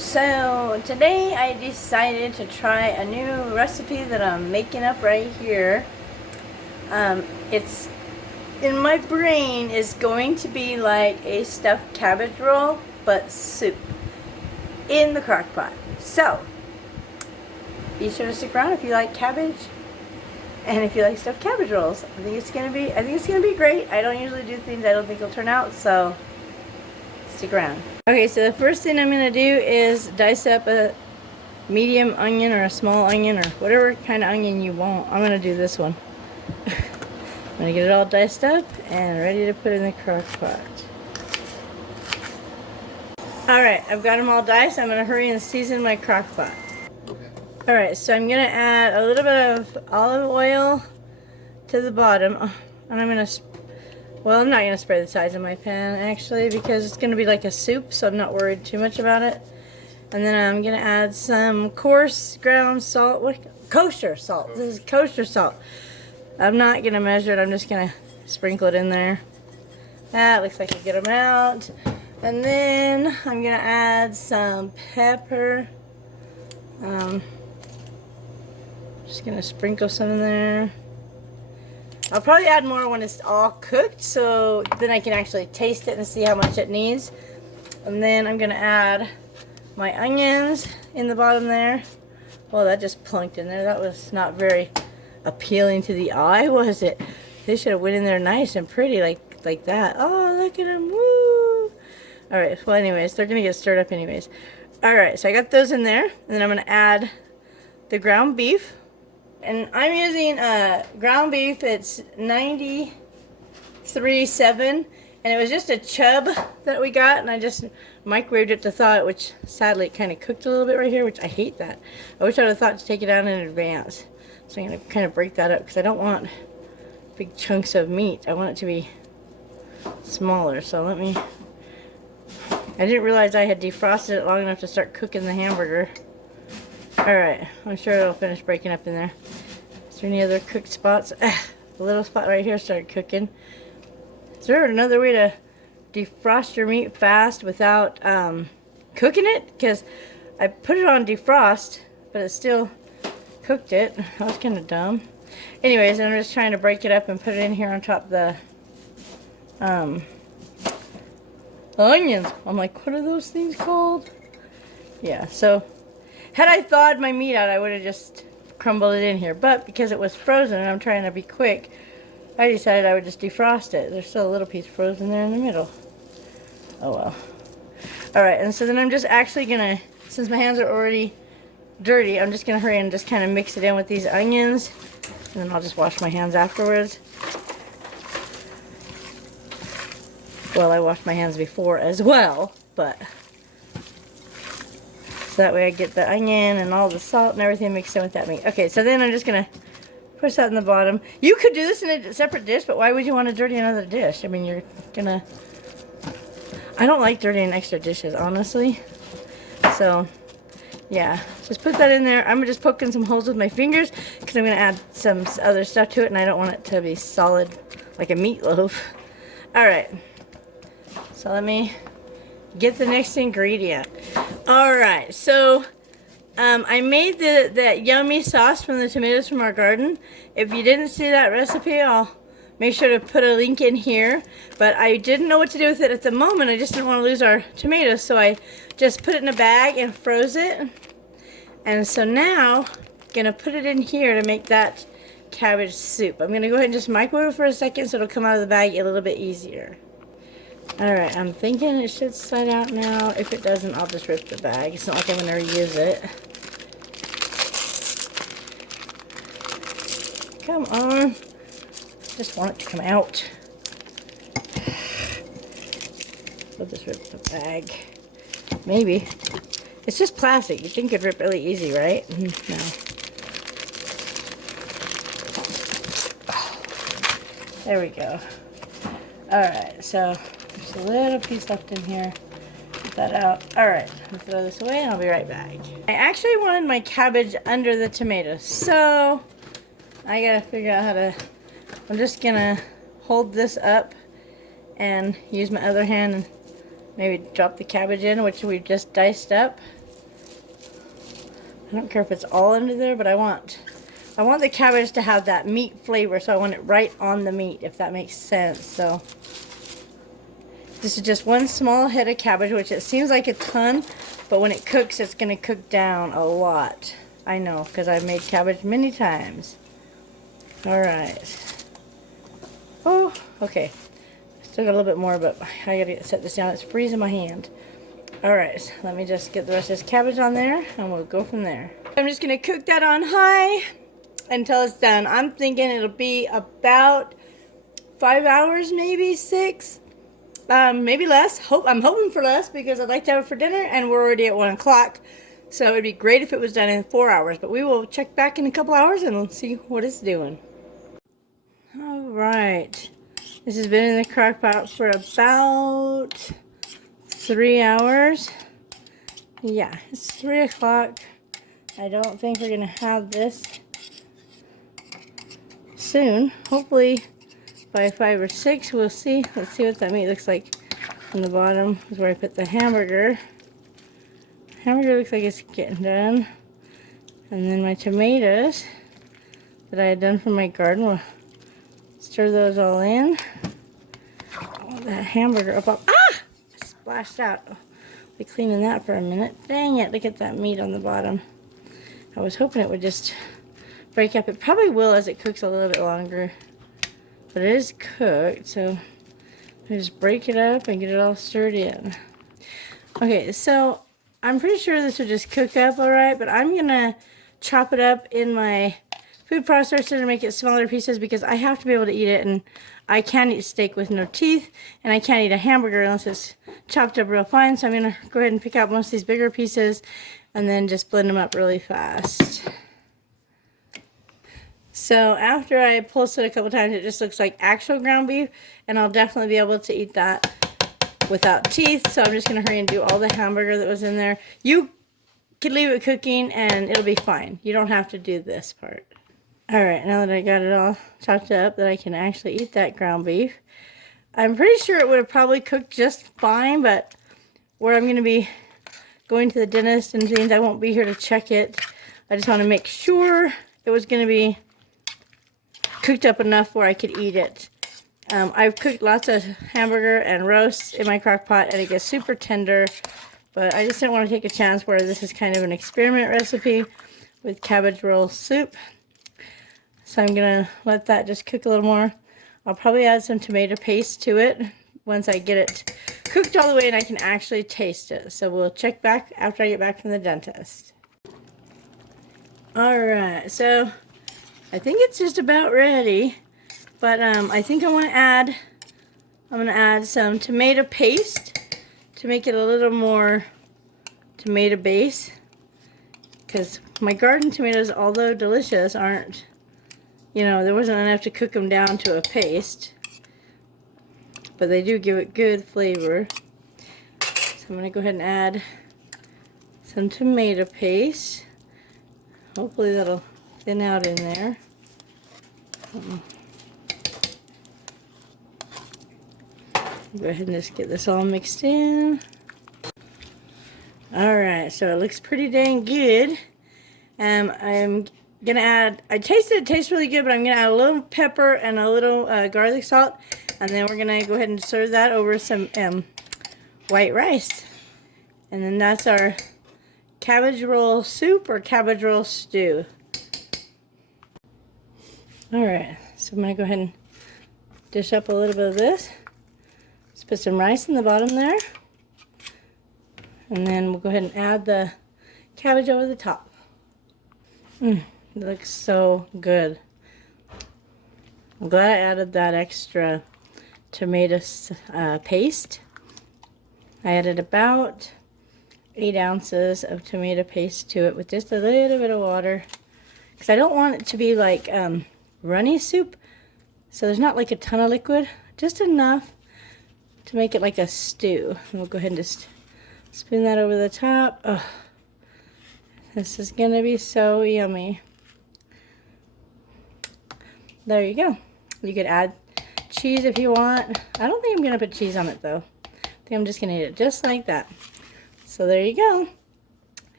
So today I decided to try a new recipe that I'm making up right here. It's in my brain is going to be like a stuffed cabbage roll, but soup in the crock pot. So be sure to stick around if you like cabbage and if you like stuffed cabbage rolls. I think it's gonna be great. I don't usually do things I don't think will turn out, so stick around. Okay, so the first thing I'm going to do is dice up a medium onion or a small onion or whatever kind of onion you want. I'm going to do this one. I'm going to get it all diced up and ready to put in the crock pot. Alright, I've got them all diced. I'm going to hurry and season my crock pot. Alright, so I'm going to add a little bit of olive oil to the bottom. And I'm going to well, I'm not going to spray the sides of my pan, actually, because it's going to be like a soup, so I'm not worried too much about it. And then I'm going to add some coarse ground salt. Kosher salt. This is kosher salt. I'm not going to measure it. I'm just going to sprinkle it in there. That looks like a good amount. And then I'm going to add some pepper. Just going to sprinkle some in there. I'll probably add more when it's all cooked, so then I can actually taste it and see how much it needs. And then I'm going to add my onions in the bottom there. Well, that just plunked in there. That was not very appealing to the eye, was it? They should have went in there nice and pretty like that. Oh, look at them. Woo! Alright, well anyways, they're going to get stirred up anyways. Alright, so I got those in there. And then I'm going to add the ground beef. And I'm using ground beef. It's 93.7, and it was just a chub that we got, and I just microwaved it to thaw it, which sadly it kind of cooked a little bit right here, which I hate that. I wish I would have thought to take it out in advance. So I'm going to kind of break that up because I don't want big chunks of meat. I want it to be smaller. So I didn't realize I had defrosted it long enough to start cooking the hamburger. Alright, I'm sure it'll finish breaking up in there. Is there any other cooked spots? The little spot right here started cooking. Is there another way to defrost your meat fast without cooking it? Because I put it on defrost, but it still cooked it. That was kind of dumb. Anyways, I'm just trying to break it up and put it in here on top of the onions. I'm like, what are those things called? Yeah, so had I thawed my meat out, I would have just crumbled it in here. But because it was frozen and I'm trying to be quick, I decided I would just defrost it. There's still a little piece frozen there in the middle. Oh well. Alright, and so then I'm just actually going to, since my hands are already dirty, I'm just going to hurry and just kind of mix it in with these onions. And then I'll just wash my hands afterwards. Well, I washed my hands before as well, but so that way I get the onion and all the salt and everything mixed in with that meat. Okay, so then I'm just going to push that in the bottom. You could do this in a separate dish, but why would you want to dirty another dish? I mean, you're going to... I don't like dirtying extra dishes, honestly. So, yeah. Just put that in there. I'm just poking some holes with my fingers because I'm going to add some other stuff to it, and I don't want it to be solid like a meatloaf. Alright. So let me get the next ingredient. Alright, so I made that yummy sauce from the tomatoes from our garden. If you didn't see that recipe, I'll make sure to put a link in here. But I didn't know what to do with it at the moment. I just didn't want to lose our tomatoes, so I just put it in a bag and froze it. And so now, I'm going to put it in here to make that cabbage soup. I'm going to go ahead and just microwave it for a second so it'll come out of the bag a little bit easier. Alright, I'm thinking it should slide out now. If it doesn't, I'll just rip the bag. It's not like I'm going to reuse it. Come on. Just want it to come out. I'll just rip the bag. Maybe. It's just plastic. You think it'd rip really easy, right? No. There we go. Alright, so there's a little piece left in here. Get that out. Alright, I'll throw this away and I'll be right back. I actually wanted my cabbage under the tomatoes, so I gotta figure out how to... I'm just gonna hold this up and use my other hand and maybe drop the cabbage in, which we just diced up. I don't care if it's all under there, but I want the cabbage to have that meat flavor, so I want it right on the meat, if that makes sense. So this is just one small head of cabbage, which it seems like a ton, but when it cooks, it's going to cook down a lot. I know, because I've made cabbage many times. Alright. Oh, okay. Still got a little bit more, but I gotta set this down. It's freezing my hand. Alright, so let me just get the rest of this cabbage on there, and we'll go from there. I'm just going to cook that on high until it's done. I'm thinking it'll be about 5 hours, maybe 6. Maybe less. I'm hoping for less because I'd like to have it for dinner, and we're already at 1 o'clock. So it'd be great if it was done in 4 hours, but we will check back in a couple hours and see what it's doing. Alright. This has been in the crock pot for about 3 hours. Yeah, it's 3 o'clock. I don't think we're going to have this soon. Hopefully by 5 or 6 we'll see. Let's see what that meat looks like. On the bottom is where I put the hamburger. Hamburger looks like it's getting done. And then my tomatoes that I had done from my garden, we'll stir those all in. Oh, that hamburger up. Ah! I splashed out. I'll be cleaning that for a minute. Dang it, look at that meat on the bottom. I was hoping it would just break up. It probably will as it cooks a little bit longer. But it is cooked, so I just break it up and get it all stirred in. Okay, so I'm pretty sure this would just cook up alright, but I'm going to chop it up in my food processor to make it smaller pieces because I have to be able to eat it, and I can't eat steak with no teeth, and I can't eat a hamburger unless it's chopped up real fine, so I'm going to go ahead and pick out most of these bigger pieces and then just blend them up really fast. So after I pulse it a couple times, it just looks like actual ground beef, and I'll definitely be able to eat that without teeth. So I'm just going to hurry and do all the hamburger that was in there. You can leave it cooking and it'll be fine. You don't have to do this part. Alright, now that I got it all chopped up, that I can actually eat that ground beef. I'm pretty sure it would have probably cooked just fine, but where I'm going to be going to the dentist and things, I won't be here to check it. I just want to make sure it was going to be cooked up enough where I could eat it. I've cooked lots of hamburger and roast in my crock pot, and it gets super tender, but I just didn't want to take a chance where this is kind of an experiment recipe with cabbage roll soup. So I'm going to let that just cook a little more. I'll probably add some tomato paste to it once I get it cooked all the way and I can actually taste it. So we'll check back after I get back from the dentist. Alright, so I think it's just about ready. But I think I'm going to add some tomato paste to make it a little more tomato base. Because my garden tomatoes, although delicious, aren't, you know, there wasn't enough to cook them down to a paste. But they do give it good flavor. So I'm going to go ahead and add some tomato paste. Hopefully that'll thin out in there. Go ahead and just get this all mixed in. Alright, so it looks pretty dang good. I'm going to add, I tasted it tastes really good, but I'm going to add a little pepper and a little garlic salt. And then we're going to go ahead and serve that over some white rice. And then that's our cabbage roll soup or cabbage roll stew. Alright, so I'm going to go ahead and dish up a little bit of this. Let's put some rice in the bottom there. And then we'll go ahead and add the cabbage over the top. It looks so good. I'm glad I added that extra tomato paste. I added about 8 ounces of tomato paste to it with just a little bit of water. Because I don't want it to be like runny soup. So there's not like a ton of liquid. Just enough to make it like a stew. And we'll go ahead and just spoon that over the top. Oh, this is going to be so yummy. There you go. You could add cheese if you want. I don't think I'm going to put cheese on it though. I think I'm just going to eat it just like that. So there you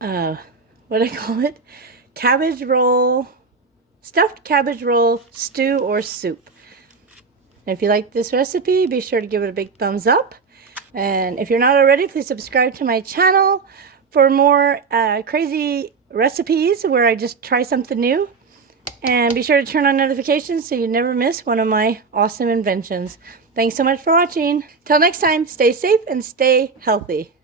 go. what I call it, cabbage roll, stuffed cabbage roll, stew, or soup. And if you like this recipe, be sure to give it a big thumbs up. And if you're not already, please subscribe to my channel for more crazy recipes where I just try something new. And be sure to turn on notifications so you never miss one of my awesome inventions. Thanks so much for watching. Till next time, stay safe and stay healthy.